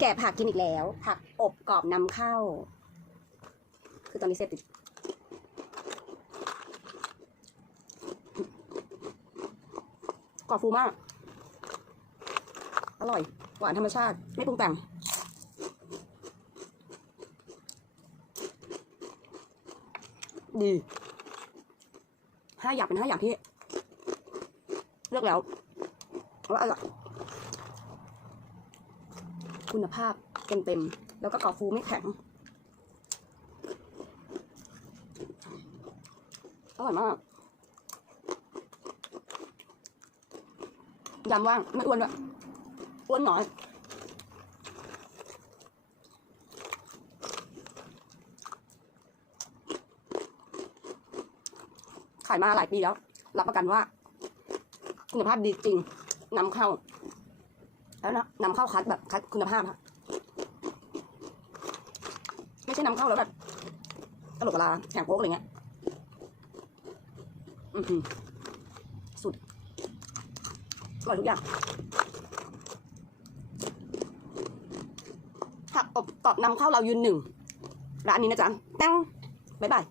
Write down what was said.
แกะผักกินอีกแล้ว ผักอบกรอบนำเข้า คือตอนนี้เสพติดกรอบฟูมาก อร่อย หวานธรรมชาติ ไม่ปรุงแต่งดีห้าอย่างเป็นห้าอย่างที่ เลือกแล้วว่าอร่อย คุณภาพเต็มๆ แล้วก็กรอบฟูไม่แข็ง อร่อยมากยำว่าง ไม่อ้วนด้วยอ้วนน้อยขายมาหลายปีแล้ว รับประกันว่า คุณภาพดีจริงนำเข้า แล้วนะนำเข้าคัดแบบคัดคุณภาพนะไม่ใช่นำเข้าแล้วแบบตลกกะลาแข่งโป๊กอะไรเงี้ยอือหือสุดอร่อยทุกอย่างผักอบกรอบนำเข้าเรายืนหนึ่งร้านนี้นะจ๊ะแป้งบ๊ายบาย